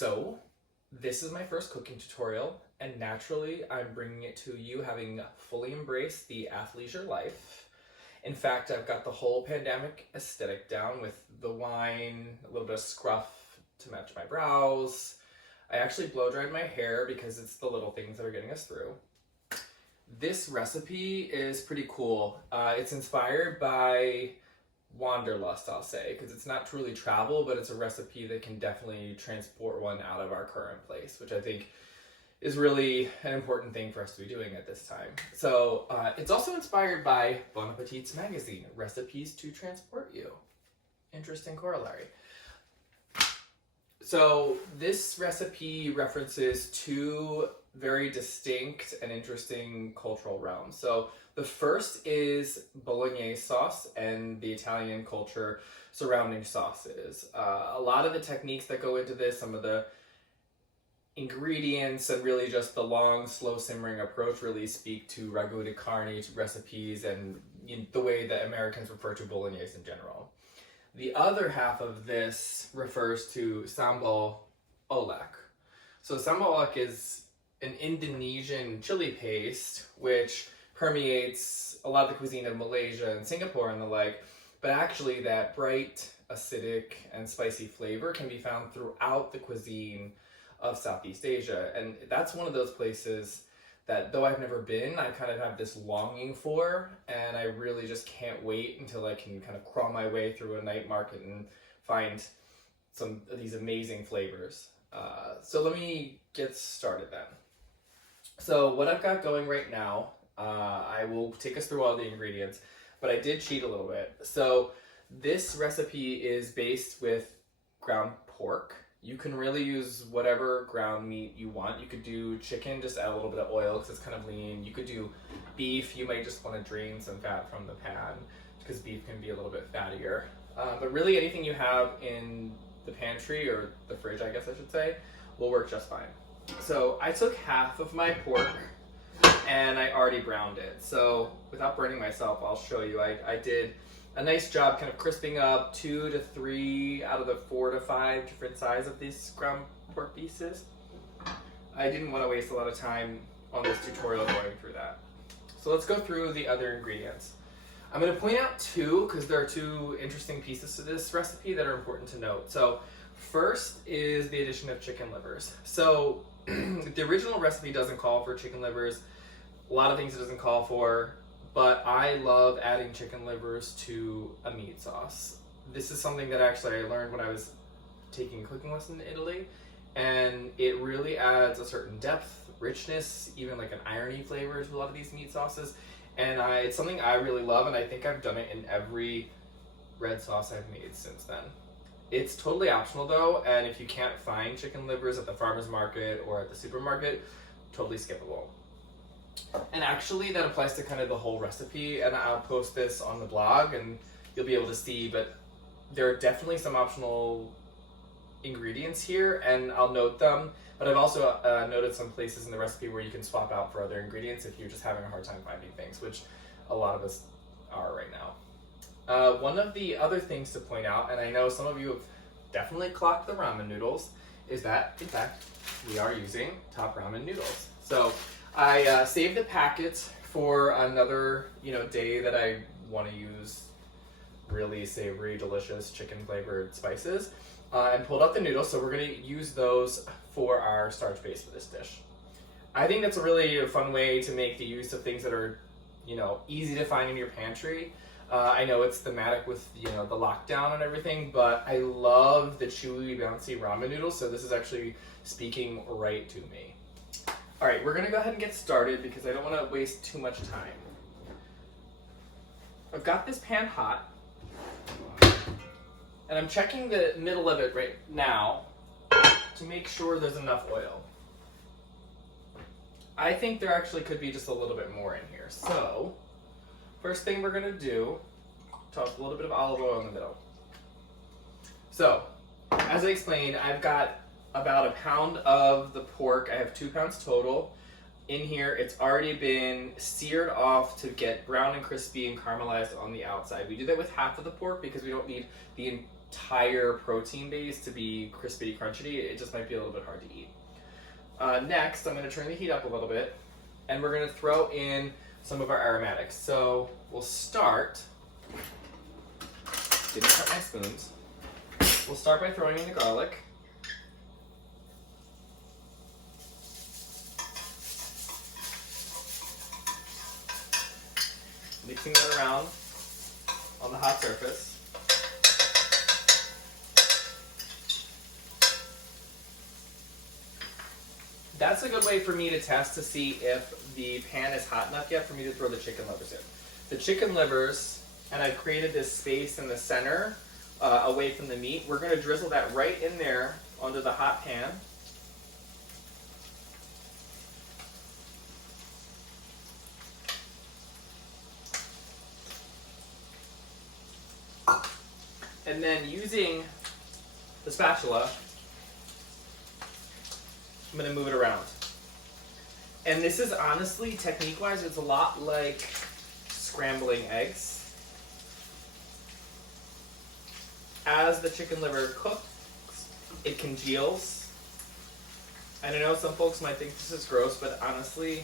So, this is my first cooking tutorial, and naturally I'm bringing it to you having fully embraced the athleisure life. In fact, I've got the whole pandemic aesthetic down with the wine, a little bit of scruff to match my brows. I actually blow dried my hair because it's the little things that are getting us through. This recipe is pretty cool. It's inspired by wanderlust, I'll say, because it's not truly travel, but it's a recipe that can definitely transport one out of our current place, which I think is really an important thing for us to be doing at this time. So it's also inspired by Bon Appetit's magazine, Recipes to Transport You. Interesting corollary. So this recipe references two very distinct and interesting cultural realms. So the first is Bolognese sauce and the Italian culture surrounding sauces. A lot of the techniques that go into this, some of the ingredients, and really just the long, slow simmering approach really speak to ragu di carne recipes and the way that Americans refer to Bolognese in general. The other half of this refers to Sambal Bolognese. So Sambal Bolognese is an Indonesian chili paste which permeates a lot of the cuisine of Malaysia and Singapore and the like, but actually that bright, acidic, and spicy flavor can be found throughout the cuisine of Southeast Asia. And that's one of those places that, though I've never been, I kind of have this longing for, and I really just can't wait until I can kind of crawl my way through a night market and find some of these amazing flavors. So let me get started then. So what I've got going right now, I will take us through all the ingredients, but I did cheat a little bit. So this recipe is based with ground pork. You can really use whatever ground meat you want. You could do chicken, just add a little bit of oil because it's kind of lean. You could do beef. You might just want to drain some fat from the pan because beef can be a little bit fattier. But really anything you have in the pantry, or the fridge I guess I should say, will work just fine. So I took half of my pork and I already browned it. So without burning myself, I'll show you. I did a nice job kind of crisping up 2 to 3 out of the 4 to 5 different sizes of these ground pork pieces. I didn't want to waste a lot of time on this tutorial going through that. So let's go through the other ingredients. I'm going to point out two because there are two interesting pieces to this recipe that are important to note. So first is the addition of chicken livers. So the original recipe doesn't call for chicken livers. A lot of things it doesn't call for, but I love adding chicken livers to a meat sauce. This is something that actually I learned when I was taking a cooking lesson in Italy, and it really adds a certain depth, richness, even like an irony flavor to a lot of these meat sauces. And it's something I really love, and I think I've done it in every red sauce I've made since then. It's totally optional though, and if you can't find chicken livers at the farmer's market or at the supermarket, totally skippable. And actually that applies to kind of the whole recipe, and I'll post this on the blog and you'll be able to see, but there are definitely some optional ingredients here and I'll note them, but I've also noted some places in the recipe where you can swap out for other ingredients if you're just having a hard time finding things, which a lot of us are right now. One of the other things to point out, and I know some of you have definitely clocked the ramen noodles, is that in fact we are using Top Ramen noodles. So I saved the packets for another day that I want to use really savory, delicious chicken flavored spices, and pulled out the noodles. So we're going to use those for our starch base for this dish. I think that's a really fun way to make the use of things that are easy to find in your pantry. I know it's thematic with the lockdown and everything, but I love the chewy, bouncy ramen noodles, so this is actually speaking right to me. All right, we're gonna go ahead and get started because I don't want to waste too much time. I've got this pan hot, and I'm checking the middle of it right now to make sure there's enough oil. I think there actually could be just a little bit more in here. So first thing we're gonna do, toss a little bit of olive oil in the middle. So, as I explained, I've got about a pound of the pork. I have 2 pounds total. In here, it's already been seared off to get brown and crispy and caramelized on the outside. We do that with half of the pork because we don't need the entire protein base to be crispity crunchy. It just might be a little bit hard to eat. Next, I'm going to turn the heat up a little bit, and we're going to throw in some of our aromatics. So we'll start, didn't cut my spoons, we'll start by throwing in the garlic. Mixing that around on the hot surface. That's a good way for me to test to see if the pan is hot enough yet for me to throw the chicken livers in. The chicken livers, and I've created this space in the center away from the meat. We're going to drizzle that right in there onto the hot pan. And then using the spatula, I'm going to move it around. And this is honestly, technique-wise, it's a lot like scrambling eggs. As the chicken liver cooks, it congeals. And I know some folks might think this is gross, but honestly,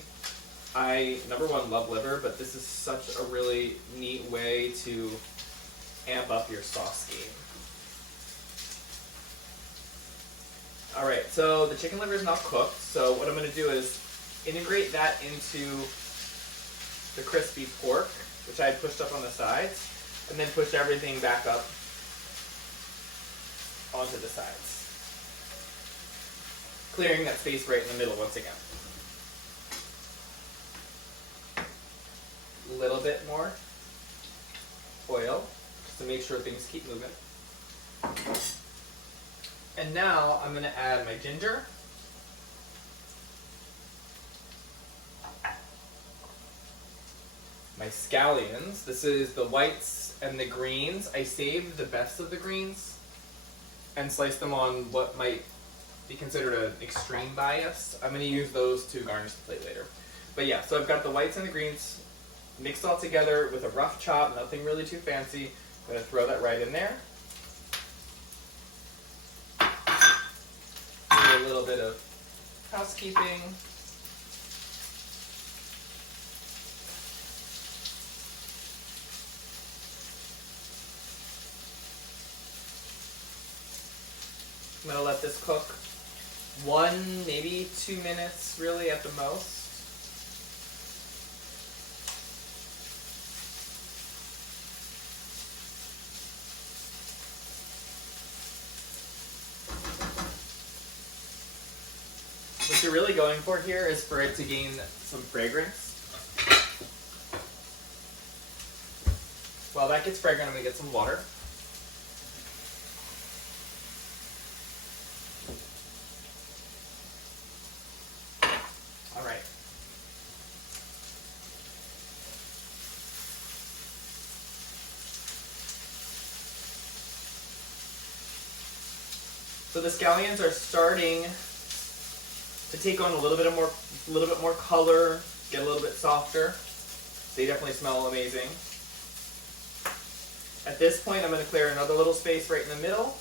I, number one, love liver, but this is such a really neat way to amp up your sauce game. Alright, so the chicken liver is now cooked, so what I'm going to do is integrate that into the crispy pork, which I had pushed up on the sides, and then push everything back up onto the sides. Clearing that space right in the middle once again. A little bit more oil, just to make sure things keep moving. And now I'm going to add my ginger. My scallions. This is the whites and the greens. I saved the best of the greens and sliced them on what might be considered an extreme bias. I'm going to use those to garnish the plate later. But yeah, so I've got the whites and the greens mixed all together with a rough chop, nothing really too fancy. I'm going to throw that right in there. A little bit of housekeeping. I'm going to let this cook 1, maybe 2 minutes, really, at the most. What you're really going for here is for it to gain some fragrance. While that gets fragrant, I'm going to get some water. All right. So the scallions are starting to take on a little bit more color, get a little bit softer. They definitely smell amazing. At this point, I'm going to clear another little space right in the middle,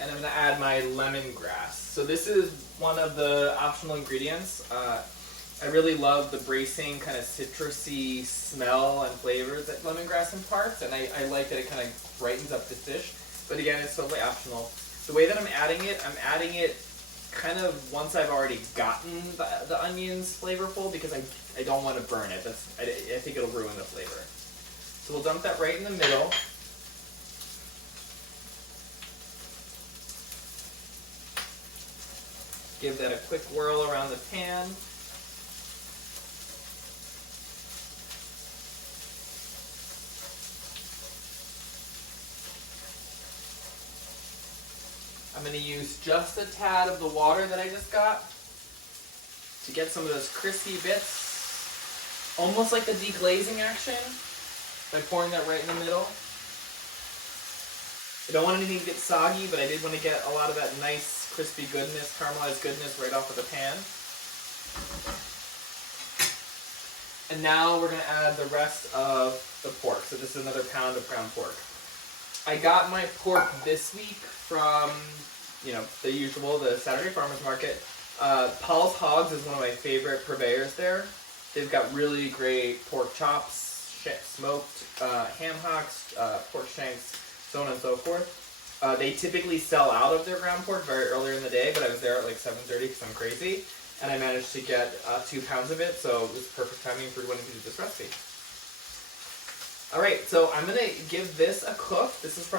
and I'm going to add my lemongrass. So this is one of the optional ingredients. I really love the bracing, kind of citrusy smell and flavors that lemongrass imparts, and I like that it kind of brightens up this dish. But again, it's totally optional. The way that I'm adding it kind of once I've already gotten the onions flavorful, because I don't want to burn it. I think it'll ruin the flavor. So we'll dump that right in the middle. Give that a quick whirl around the pan. I'm going to use just a tad of the water that I just got to get some of those crispy bits, almost like the deglazing action, by pouring that right in the middle. I don't want anything to get soggy, but I did want to get a lot of that nice crispy goodness, caramelized goodness right off of the pan. And now we're going to add the rest of the pork. So this is another pound of ground pork. I got my pork this week from, the usual, the Saturday Farmers Market. Paul's Hogs is one of my favorite purveyors there. They've got really great pork chops, smoked, ham hocks, pork shanks, so on and so forth. They typically sell out of their ground pork very early in the day, but I was there at like 7:30 because I'm crazy, and I managed to get 2 pounds of it, so it was perfect timing for when we did this recipe. All right, so I'm gonna give this a cook. This is probably